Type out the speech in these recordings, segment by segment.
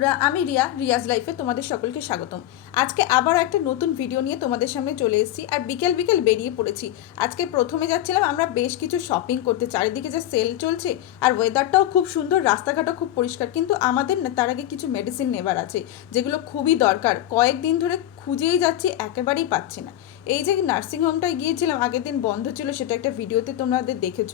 বন্ধুরা, আমি রিয়া, রিয়াজ লাইফে তোমাদের সকলকে স্বাগতম। আজকে আবার একটা নতুন ভিডিও নিয়ে তোমাদের সামনে চলে এসেছি আর বিকেল বিকেল বেরিয়ে পড়েছি। আজকে প্রথমে যাচ্ছিলাম, আমরা বেশ কিছু শপিং করতে। চারিদিকে যে সেল চলছে আর ওয়েদারটাও খুব সুন্দর, রাস্তাঘাটও খুব পরিষ্কার। কিন্তু আমাদের তার আগে কিছু মেডিসিন নেবার আছে, যেগুলো খুবই দরকার। কয়েকদিন ধরে খুঁজেই যাচ্ছি, একেবারেই পাচ্ছি না। এই যে নার্সিংহোমটায় গিয়েছিলাম, আগের দিন বন্ধ ছিল, সেটা একটা ভিডিওতে তোমাদের দেখেছ।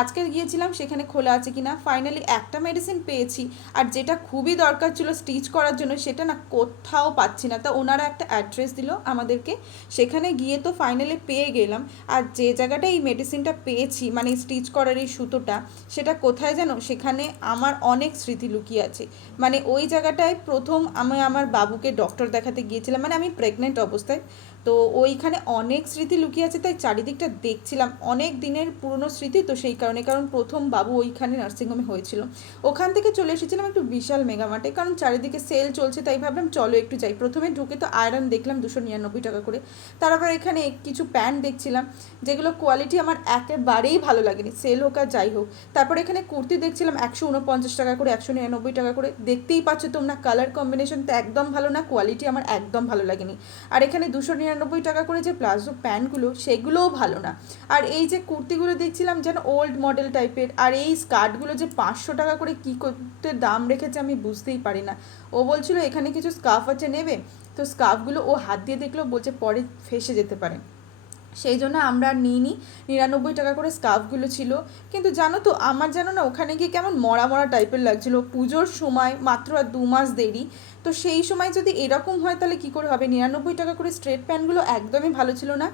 আজকে গিয়েছিলাম, সেখানে খোলা আছে কি না ফাইনালি একটা মেডিসিন পেয়েছি, আর যেটা খুবই দরকার ছিল স্টিচ করার জন্য, সেটা না কোথাও পাচ্ছি না। তা ওনারা একটা অ্যাড্রেস দিল আমাদেরকে, সেখানে গিয়ে তো ফাইনালি পেয়ে গেলাম। আর যে জায়গাটা এই মেডিসিনটা পেয়েছি মানে স্টিচ করার এই সুতোটা, সেটা কোথায় জানো সেখানে আমার অনেক স্মৃতি লুকিয়ে আছে। মানে ওই জায়গাটায় প্রথম আমি আমার বাবুকে ডক্টর দেখাতে গিয়েছিলাম। মানে আমি প্রেগনেন্ট অবস্থায়। তো ওইখানে অনেক স্মৃতি লুকিয়ে আছে, তাই চারিদিকটা দেখছিলাম। অনেক দিনের পুরনো স্মৃতি, তো সেই কারণে, কারণ প্রথম বাবু ওইখানে নার্সিংহোমে হয়েছিল। ওখান থেকে চলে এসেছিলাম একটু বিশাল মেগামার্টে কারণ চারিদিকে সেল চলছে, তাই ভাবলাম চলো একটু যাই। প্রথমে ঢুকে তো আয়রন দেখলাম দুশো নিরানব্বই টাকা করে। তারপর এখানে কিছু প্যান্ট দেখছিলাম, যেগুলো কোয়ালিটি আমার একেবারেই ভালো লাগেনি। সেল হোক আর যাই হোক। তারপর এখানে কুর্তি দেখছিলাম, একশো উনপঞ্চাশ টাকা করে, একশো নিরানব্বই টাকা করে। দেখতেই পাচ্ছ তোমরা কালার কম্বিনেশন তো একদম ভালো না কোয়ালিটি আমার একদম ভালো লাগেনি। আর এখানে দুশো নিরানব্বই টাকা করে যে প্লাজো প্যান্টগুলো, সেগুলোও ভালো না। আর এই যে কুর্তিগুলো দেখছিলাম যেন ওল্ড মডেল টাইপের আর এই স্কার্টগুলো যে পাঁচশো টাকা করে কী করতে দাম রেখেছে আমি বুঝতেই পারি না। ও বলছিল, এখানে কিছু স্কার্ফ আছে, নেবে? তো স্কার্ফগুলো ও হাত দিয়ে দেখল, বলছে, পরে ফেসে যেতে পারে। সেই জন্য আমরা নিইনি। নিরানব্বই টাকা করে স্কার্ফগুলো ছিল। কিন্তু জানো তো, আমার জানো না ওখানে গিয়ে কেমন মরা মরা টাইপের লাগছিল। পুজোর সময় মাত্র আর দু মাস দেরি। তো সেই সময় যদি এরকম হয়, তাহলে কী করে হবে? নিরানব্বই টাকা করে স্ট্রেট প্যান্টগুলো একদমই ভালো ছিল না।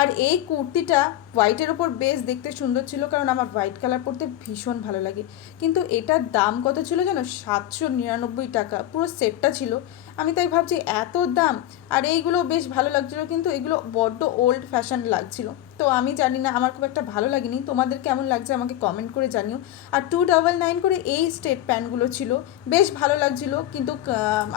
আর এই কুর্তিটা হোয়াইটের ওপর বেশ দেখতে সুন্দর ছিল, কারণ আমার হোয়াইট কালার পরতে ভীষণ ভালো লাগে। কিন্তু এটার দাম কত ছিল জানো সাতশো নিরানব্বই টাকা। পুরো সেটটা ছিল। আমি তাই ভাবছি, এত দাম? আর এইগুলো বেশ ভালো লাগছিল, কিন্তু এগুলো বড্ড ওল্ড ফ্যাশন লাগছিল। তো আমি জানি না, আমার খুব একটা ভালো লাগেনি। তোমাদের কেমন লাগছে আমাকে কমেন্ট করে জানিও। আর টু ডাবল নাইন করে এই স্টেট প্যান্টগুলো ছিল, বেশ ভালো লাগছিল। কিন্তু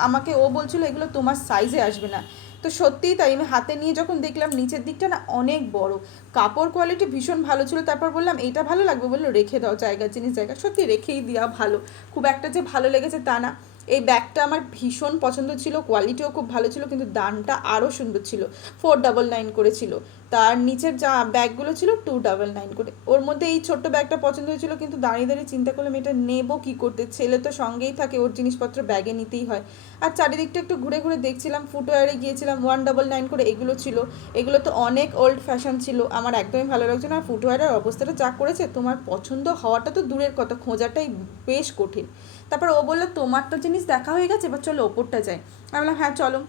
আমাকে ও বলছিল এগুলো তোমার সাইজে আসবে না। তো সত্যিই তাই, আমি হাতে নিয়ে যখন দেখলাম নিচের দিকটা না অনেক বড়। কাপড় কোয়ালিটি ভীষণ ভালো ছিল, তারপর বললাম এইটা ভালো লাগবে? বলল, রেখে দাও, জায়গা, জিনিস, জায়গা, সত্যি রেখেই দেওয়া ভালো। খুব একটা যে ভালো লেগেছে তা না। এই ব্যাগটা আমার ভীষণ পছন্দ ছিল কোয়ালিটিও খুব ভালো ছিল, কিন্তু দামটা আরও সুন্দর ছিল। ফোর ডাবল নাইন করে ছিল তার নিচের যা ব্যাগগুলো ছিল টু ডাবল নাইন করে। ওর মধ্যে এই ছোট্ট ব্যাগটা পছন্দ হয়েছিল, কিন্তু দাঁড়িয়ে দাঁড়িয়ে চিন্তা করলাম, এটা নেব কী করতে? ছেলে তো সঙ্গেই থাকে, ওর জিনিসপত্র ব্যাগে নিতেই হয়। আর চারিদিকটা একটু ঘুরে ঘুরে দেখছিলাম ফুটওয়ারে গিয়েছিলাম ওয়ান ডাবল নাইন করে, এগুলো ছিল। এগুলো তো অনেক ওল্ড ফ্যাশন ছিল, আমার একদমই ভালো লাগছে না। আর ফুটওয়ারের অবস্থাটা যা করেছে, তোমার পছন্দ হওয়াটা তো দূরের কথা, খোঁজাটাই বেশ কঠিন। তারপর ও বলল তোমার তো জিনিস দেখা হয়ে গেছে, এবার চলো ওপরটা যাই। আমি বললাম হ্যাঁ চলো।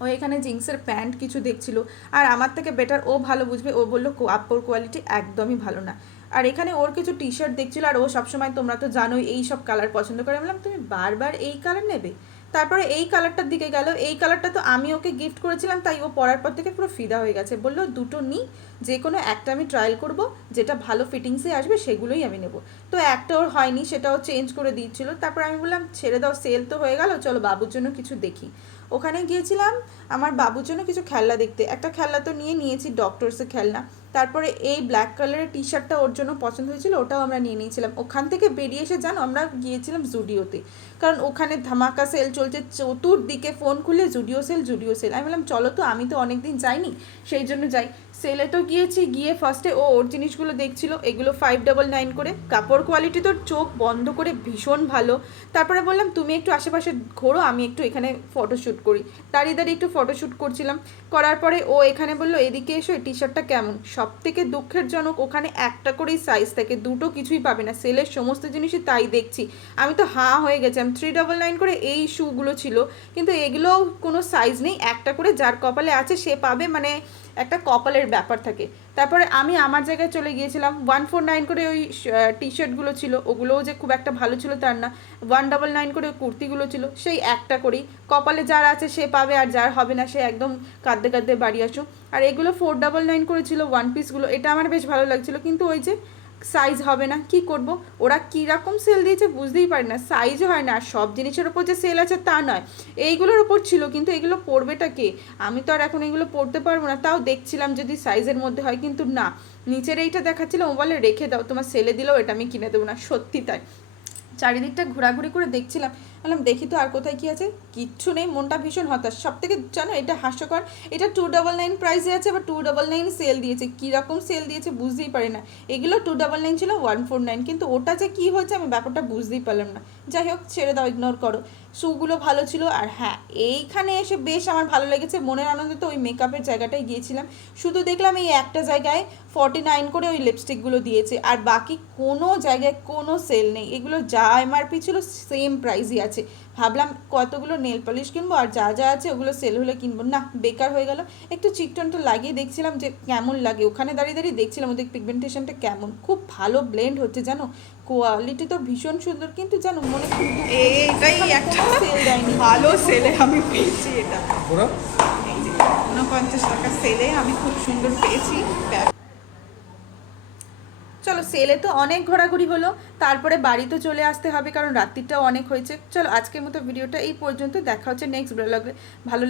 ও এখানে জিন্সের প্যান্ট কিছু দেখছিল। আর আমার থেকে বেটার ও ভালো বুঝবে। ও বলল কাপড় কোয়ালিটি একদমই ভালো না। আর এখানে ওর কিছু টি শার্ট দেখছিল, আর ও সবসময়, তোমরা তো জানোই, এই সব কালার পছন্দ করে। বললাম, তুমি বারবার এই কালার নেবে? তারপরে এই কালারটার দিকে গেল। এই কালারটা তো আমি ওকে গিফট করেছিলাম, তাই ও পরার পর থেকে পুরো ফিদা হয়ে গেছে। বলল, দুটো নিই যে কোনো একটা আমি ট্রায়াল করব, যেটা ভালো ফিটিংসে আসবে সেগুলোই আমি নেব। তো একটা ওর হয়নি সেটাও চেঞ্জ করে দিচ্ছিল তারপর আমি বললাম, ছেড়ে দাও সেল তো হয়ে গেল, চলো বাবুর জন্য কিছু দেখি। ওখানে গিয়েছিলাম, আমার বাবুর জন্য কিছু খেলনা দেখতে। একটা খেলনা তো নিয়ে নিয়েছি ডক্টরসের খেলনা। তারপরে এই ব্ল্যাক কালারের টি শার্টটা ওর জন্য পছন্দ হয়েছিল, ওটাও আমরা নিয়ে নিয়েছিলাম। ওখান থেকে বেরিয়ে এসে যান আমরা গিয়েছিলাম জুডিওতে কারণ ওখানে ধামাকা সেল চলছে, চতুর্দিকে ফোন খুলে জুডিও সেল জুডিও সেল আমি বললাম, চলো তো, আমি তো অনেকদিন যাইনি, সেই জন্য যাই। সেলে তো গিয়েছি, গিয়ে ফার্স্টে ও ওর জিনিসগুলো দেখছিল, এগুলো ফাইভ ডাবল নাইন করে। কাপড় কোয়ালিটি তোর চোখ বন্ধ করে ভীষণ ভালো। তারপরে বললাম, তুমি একটু আশেপাশে ঘোরো, আমি একটু এখানে ফটোশ্যুট করি। দাঁড়িয়ে দাঁড়িয়ে একটু ফটোশ্যুট করছিলাম। করার পরে ও এখানে বলল, এদিকে এসো, এই টি শার্টটা কেমন? সব থেকে দুঃখের জনক ওখানে একটা করেই সাইজ থাকে, দুটো কিছুই পাবে না। সেলের সমস্ত জিনিসই তাই দেখছি। আমি তো হাঁ হয়ে গেছিলাম থ্রি ডাবল নাইন করে এই শ্যুগুলো ছিল, কিন্তু এগুলোও কোনো সাইজ নেই। একটা করে যার কপালে আছে, সে পাবে। মানে একটা কপালের ব্যাপার থাকে। তারপরে আমি আমার জায়গায় চলে গিয়েছিলাম। ওয়ান ফোর নাইন করে ওই টি শার্টগুলো ছিল, ওগুলোও যে খুব একটা ভালো ছিল তার না। ওয়ান ডাবল নাইন করে কুর্তিগুলো ছিল, সেই একটা করেই। কপালে যার আছে সে পাবে আর যার হবে না, সে একদম কাঁদতে কাঁদতে বাড়ি আসো আর এগুলো ফোর ডাবল নাইন করেছিল ওয়ান পিসগুলো এটা আমার বেশ ভালো লাগছিল। কিন্তু ওই যে সাইজ হবে না, কি করব? ওরা কীরকম সেল দিয়েছে বুঝতেই পারি না সাইজও হয় না, আর সব জিনিসের ওপর যে সেল আছে তা নয়। এইগুলোর ওপর ছিল, কিন্তু এগুলো পরবেটা কে? আমি তো আর এখন এগুলো পড়তে পারব না, তাও দেখছিলাম যদি সাইজের মধ্যে হয়, কিন্তু না। নিচের এইটা দেখাচ্ছিল, ও বলে, রেখে দাও, তোমার সেলে দিলেও এটা আমি কিনে দেবো না। সত্যি তাই। চারিদিকটা ঘোরাঘুরি করে দেখছিলাম বললাম, দেখি তো আর কোথায় কি আছে। কিচ্ছু নেই, মনটা ভীষণ হতাশ। সব থেকে জানো, এটা হাস্যকর, এটা টু ডাবল নাইন প্রাইসে আছে বা টু ডাবল নাইন সেল দিয়েছে। কীরকম সেল দিয়েছে বুঝতেই পারি না। এগুলো টু ডাবল নাইন ছিল ওয়ান ফোর নাইন কিন্তু ওটা যে কী হয়েছে আমি ব্যাপারটা বুঝতেই পারলাম না। যাই হোক, ছেড়ে দাও ইগনোর করো। শুগুলো ভালো ছিল, আর হ্যাঁ এইখানে এসে বেশ আমার ভালো লেগেছে। মনের আনন্দে তো ওই মেকআপের জায়গাটায় গিয়েছিলাম। শুধু দেখলাম এই একটা জায়গায় ফর্টি নাইন করে ওই লিপস্টিকগুলো দিয়েছে, আর বাকি কোনো জায়গায় কোনো সেল নেই। এগুলো যা এমআরপি ছিল সেম প্রাইসই আছে। ভাবলাম কতগুলো নেল পলিশ কিনবো আর যা যা আছে ওগুলো সেল হলে কিনবো। না বেকার হয়ে গেল একটু চিকটনটা লাগিয়ে দেখছিলাম যে কেমন লাগে। ওখানে দাঁড়িয়ে দাঁড়িয়ে দেখছিলাম ওদের পিগমেন্টেশনটা কেমন। খুব ভালো ব্লেন্ড হচ্ছে জানো? কোয়ালিটি তো ভীষণ সুন্দর কিন্তু জানো মনে এইটাই একটা সেল দেয়নি। ভালো সেলে আমি পেয়েছি এটা। এই যে টাকা সেলে আমি খুব সুন্দর পেয়েছি। ব্যাগ চলো সেলে তো অনেক ঘোরাঘুরি হলো। তারপরে বাড়িতে চলে আসতে হবে, কারণ রাত্রিটাও অনেক হয়েছে। চলো, আজকের মতো ভিডিওটা এই পর্যন্ত। দেখা হচ্ছে নেক্সট ব্লগে ভালো লাগে